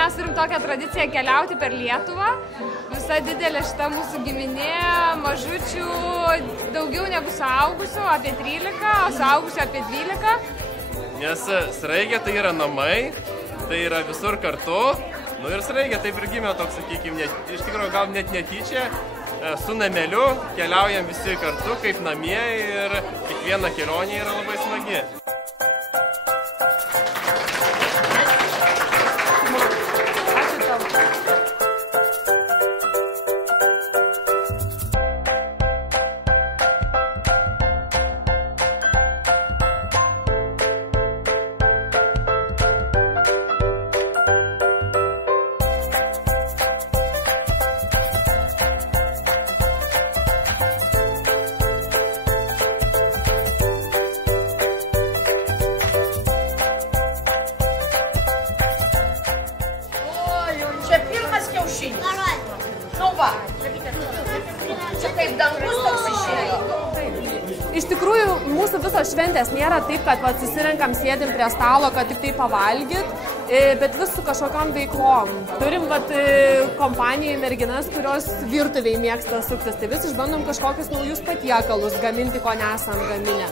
mes turim tokią tradiciją keliauti per Lietuvą. Visa didelė šita mūsų giminė, mažučių, daugiau negu suaugusių, apie 13, o suaugusių apie 12. Nes Sraigė tai yra namai, tai yra visur kartu. Nu ir Sraigė taip ir gimė toks, sakykime, iš tikrųjų gal net netyčia. Su nameliu keliaujam visi kartu kaip namie ir kiekviena kelionė yra labai smagi. Čia pirmas kiaušinis. Nu va, čia kaip dangus toks išėjo. Iš tikrųjų, mūsų visos šventės nėra taip, kad susirenkam, sėdim prie stalo, kad tik tai pavalgyt, bet vis su kažkokiam veiklom. Turim kompanijai merginas, kurios virtuviai mėgsta suktis, tai vis išbandom kažkokius naujus patiekalus gaminti, ko nesam gaminę.